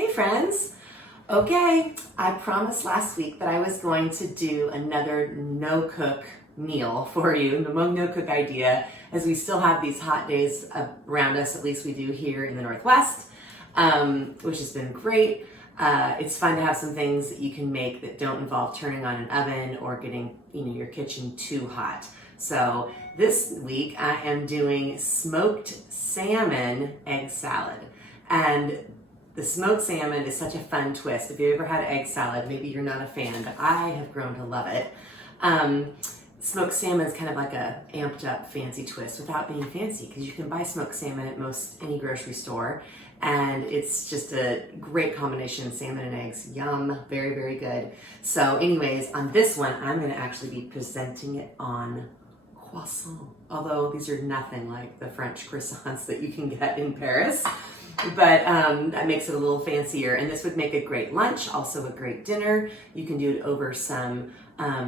Hey friends! Okay, I promised last week that I was going to do another no-cook meal for you, the no-cook idea, as we still have these hot days around us, at least we do here in the Northwest, which has been great. It's fun to have some things that you can make that don't involve turning on an oven or getting your kitchen too hot. So this week I am doing smoked salmon egg salad. And the smoked salmon is such a fun twist. If you've ever had egg salad, maybe you're not a fan, but I have grown to love it. Smoked salmon is kind of like a amped up fancy twist without being fancy, because you can buy smoked salmon at most any grocery store, and it's just a great combination, salmon and eggs. Yum, very, very good. So anyways, on this one, I'm gonna actually be presenting it on croissant, although these are nothing like the French croissants that you can get in Paris. But that makes it a little fancier, and this would make a great lunch, also a great dinner. You can do it over some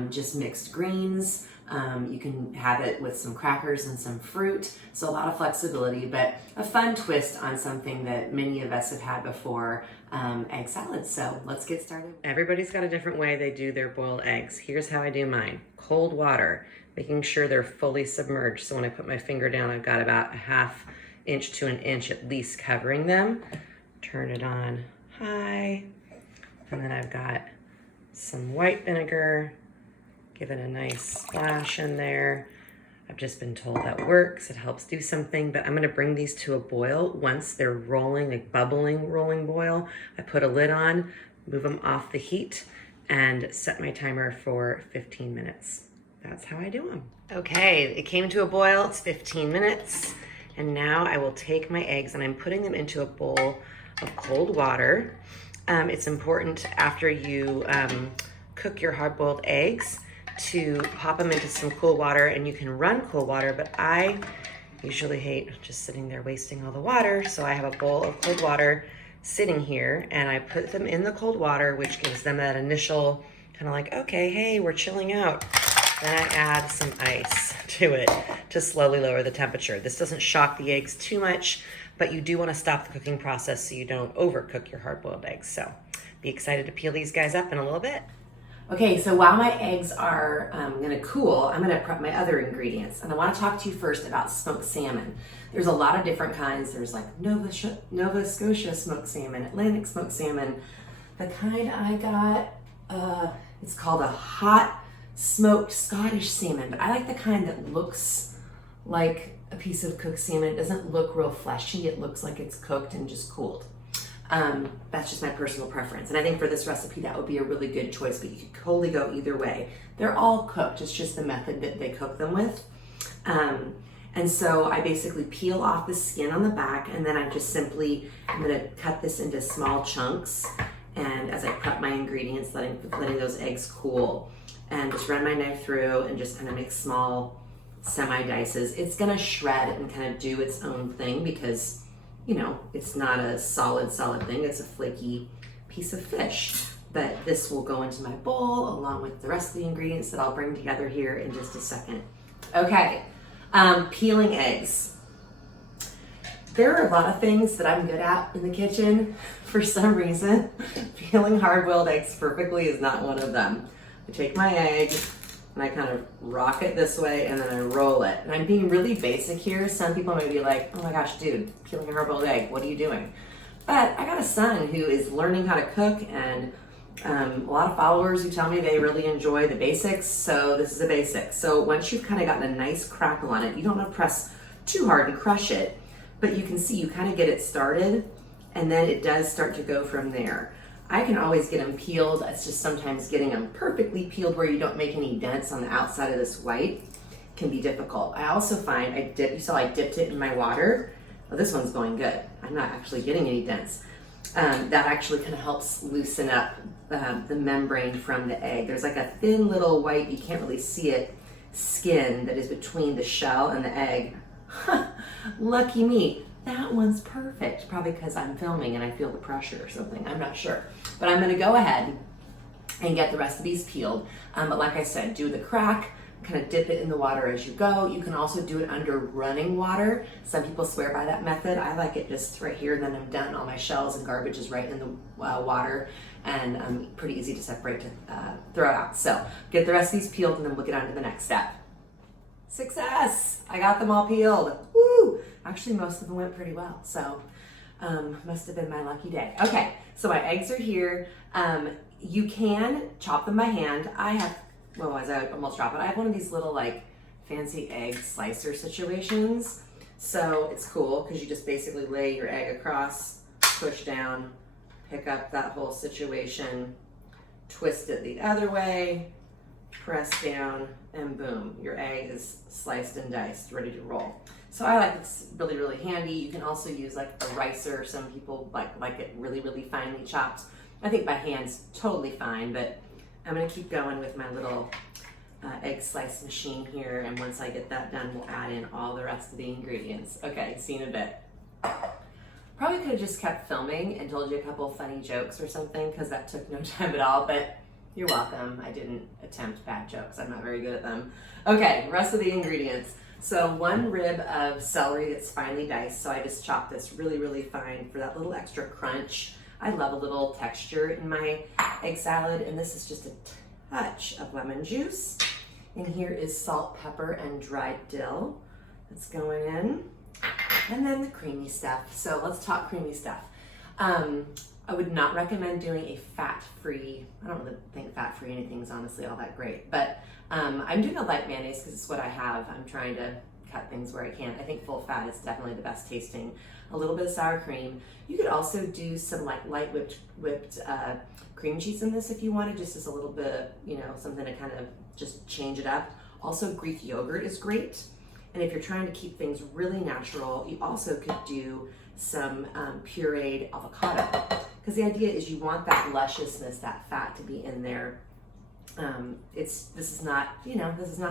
just mixed greens. You can have it with some crackers and some fruit, so a lot of flexibility, but a fun twist on something that many of us have had before, egg salad. So let's get started. Everybody's got a different way they do their boiled eggs. Here's how I do mine. Cold water, making sure they're fully submerged. So when I put my finger down, I've got about a half inch to an inch at least covering them. Turn it on high, and then I've got some white vinegar. Give it a nice splash in there. I've just been told that works. It helps do something, but I'm gonna bring these to a boil. Once they're rolling, like bubbling, rolling boil, I put a lid on, move them off the heat, and set my timer for 15 minutes. That's how I do them. Okay, it came to a boil, it's 15 minutes. And now I will take my eggs and I'm putting them into a bowl of cold water. It's important after you cook your hard-boiled eggs to pop them into some cool water, and you can run cool water, but I usually hate just sitting there wasting all the water. So I have a bowl of cold water sitting here, and I put them in the cold water, which gives them that initial kind of like, okay, hey, we're chilling out. Then I add some ice to it to slowly lower the temperature. This doesn't shock the eggs too much, but you do want to stop the cooking process so you don't overcook your hard-boiled eggs. So be excited to peel these guys up in a little bit. Okay, so while my eggs are gonna cool, I'm gonna prep my other ingredients. And I wanna talk to you first about smoked salmon. There's a lot of different kinds. There's like Nova Scotia smoked salmon, Atlantic smoked salmon. The kind I got, it's called a hot smoked Scottish salmon, but I like the kind that looks like a piece of cooked salmon. It doesn't look real fleshy. It looks like it's cooked and just cooled. That's just my personal preference. And I think for this recipe, that would be a really good choice, but you could totally go either way. They're all cooked. It's just the method that they cook them with. And so I basically peel off the skin on the back, and then I'm gonna cut this into small chunks. And as I prep my ingredients, letting those eggs cool, and just run my knife through and just kind of make small semi-dices. It's gonna shred and kind of do its own thing because, it's not a solid thing. It's a flaky piece of fish. But this will go into my bowl along with the rest of the ingredients that I'll bring together here in just a second. Okay, peeling eggs. There are a lot of things that I'm good at in the kitchen. For some reason, peeling hard-boiled eggs perfectly is not one of them. I take my egg and I kind of rock it this way and then I roll it. And I'm being really basic here. Some people may be like, oh my gosh, dude, peeling a hard-boiled egg, what are you doing? But I got a son who is learning how to cook, and a lot of followers who tell me they really enjoy the basics, so this is a basic. So once you've kind of gotten a nice crackle on it, you don't want to press too hard and crush it, but you can see you kind of get it started, and then it does start to go from there. I can always get them peeled. It's just sometimes getting them perfectly peeled where you don't make any dents on the outside of this white can be difficult. I also find you saw I dipped it in my water. Well, this one's going good. I'm not actually getting any dents. That actually kind of helps loosen up the membrane from the egg. There's like a thin little white, you can't really see it, skin that is between the shell and the egg. Lucky me. That one's perfect, probably because I'm filming and I feel the pressure or something, I'm not sure. But I'm gonna go ahead and get the rest of these peeled. But like I said, do the crack, kind of dip it in the water as you go. You can also do it under running water. Some people swear by that method. I like it just right here, and then I'm done. All my shells and garbage is right in the water, and pretty easy to separate to throw out. So get the rest of these peeled, and then we'll get on to the next step. Success! I got them all peeled. Woo! Actually, most of them went pretty well, so must have been my lucky day. Okay, so my eggs are here. You can chop them by hand. Well, as I almost drop it, I have one of these little like fancy egg slicer situations. So it's cool because you just basically lay your egg across, push down, pick up that whole situation, twist it the other way, press down, and boom, your egg is sliced and diced, ready to roll. So I like it's really, really handy. You can also use like a ricer. Some people like it really, really finely chopped. I think by hand's totally fine, but I'm gonna keep going with my little egg slice machine here, and once I get that done, we'll add in all the rest of the ingredients. Okay, see you in a bit. Probably could have just kept filming and told you a couple funny jokes or something, because that took no time at all, but you're welcome. I didn't attempt bad jokes. I'm not very good at them. Okay, rest of the ingredients. So 1 rib of celery that's finely diced. So I just chopped this really, really fine for that little extra crunch. I love a little texture in my egg salad, and this is just a touch of lemon juice. And here is salt, pepper, and dried dill that's going in. And then the creamy stuff. So let's talk creamy stuff. I would not recommend doing a fat-free, I don't really think fat-free anything is honestly all that great, but I'm doing a light mayonnaise because it's what I have. I'm trying to cut things where I can. I think full fat is definitely the best tasting. A little bit of sour cream. You could also do some like light whipped cream cheese in this if you wanted, just as a little bit, something to kind of just change it up. Also, Greek yogurt is great. And if you're trying to keep things really natural, you also could do some pureed avocado. Because the idea is you want that lusciousness, that fat to be in there. This is not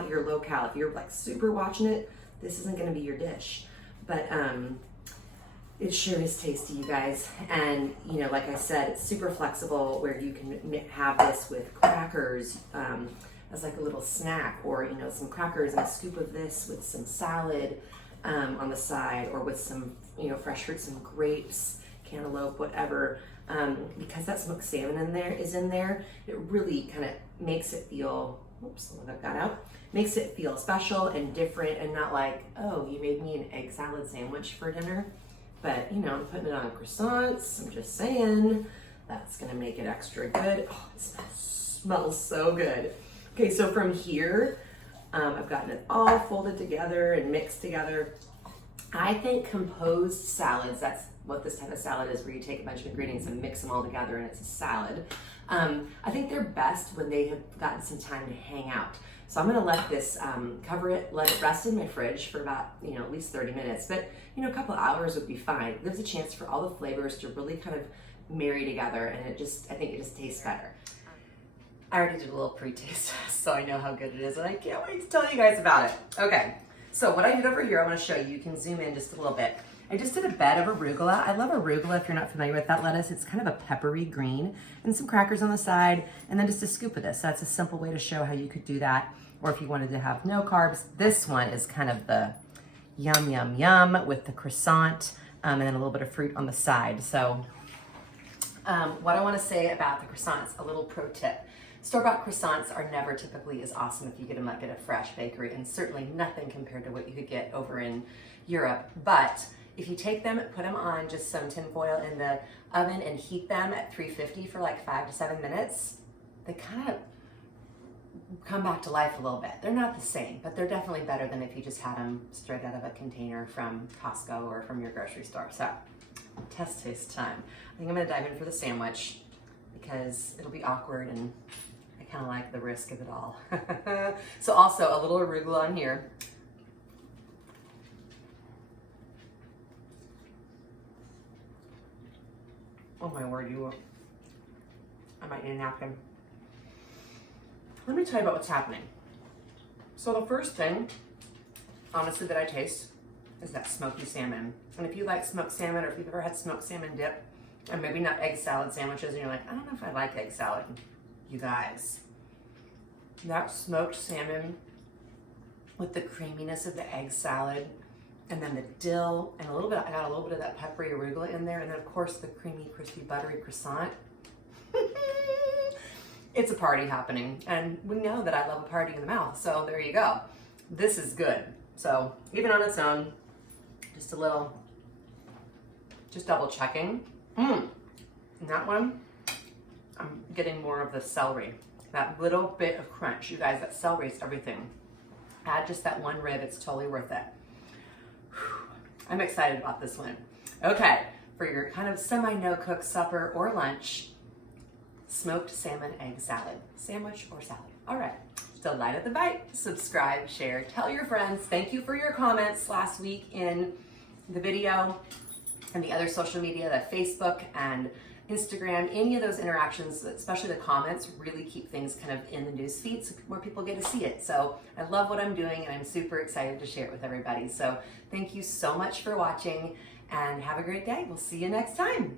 your locale. If you're like super watching it, this isn't going to be your dish. But it sure is tasty, you guys. And like I said, it's super flexible where you can have this with crackers as like a little snack, or some crackers and a scoop of this with some salad on the side, or with some fresh fruit, some grapes, cantaloupe, whatever. Because that smoked salmon is in there, it really kind of makes it feel, oops, I'll let that out, makes it feel special and different, and not like, oh, you made me an egg salad sandwich for dinner. But I'm putting it on croissants. I'm just saying, that's gonna make it extra good. Oh, it smells so good. Okay, so from here, I've gotten it all folded together and mixed together. I think composed salads, that's what this type of salad is, where you take a bunch of ingredients and mix them all together and it's a salad. I think they're best when they have gotten some time to hang out. So I'm gonna let this cover it, let it rest in my fridge for about at least 30 minutes, but a couple hours would be fine. There's a chance for all the flavors to really kind of marry together, and I think it just tastes better. I already did a little pre-taste, so I know how good it is, and I can't wait to tell you guys about it. Okay, so what I did over here, I want to show you. You can zoom in just a little bit. I just did a bed of arugula. I love arugula if you're not familiar with that lettuce. It's kind of a peppery green, and some crackers on the side, and then just a scoop of this. That's a simple way to show how you could do that. Or if you wanted to have no carbs, this one is kind of the yum, yum, yum with the croissant, and then a little bit of fruit on the side. So what I want to say about the croissants, a little pro tip. Store-bought croissants are never typically as awesome if you get them like at a fresh bakery, and certainly nothing compared to what you could get over in Europe. But if you take them, put them on just some tin foil in the oven and heat them at 350 for like 5 to 7 minutes, they kind of come back to life a little bit. They're not the same, but they're definitely better than if you just had them straight out of a container from Costco or from your grocery store. So, test taste time. I think I'm gonna dive in for the sandwich because it'll be awkward, and I kind of like the risk of it all. So also a little arugula on here. Oh my word, I might need a napkin. Let me tell you about what's happening. So the first thing, honestly, that I taste is that smoky salmon. And if you like smoked salmon, or if you've ever had smoked salmon dip, and maybe not egg salad sandwiches, and you're like, I don't know if I like egg salad. You guys, that smoked salmon with the creaminess of the egg salad, and then the dill, and I got a little bit of that peppery arugula in there, and then of course the creamy, crispy, buttery croissant. It's a party happening, and we know that I love a party in the mouth, so there you go. This is good. So even on its own, just a little, just double checking. And that one, I'm getting more of the celery. That little bit of crunch. You guys, that celery is everything. Add just that one rib, it's totally worth it. I'm excited about this one. Okay, for your kind of semi-no-cook supper or lunch, smoked salmon egg salad. Sandwich or salad. All right, delight at the bite. Subscribe, share, tell your friends. Thank you for your comments last week in the video and the other social media, the Facebook and Instagram. Any of those interactions, especially the comments, really keep things kind of in the news feed so more people get to see it. So I love what I'm doing, and I'm super excited to share it with everybody. So thank you so much for watching, and have a great day. We'll see you next time.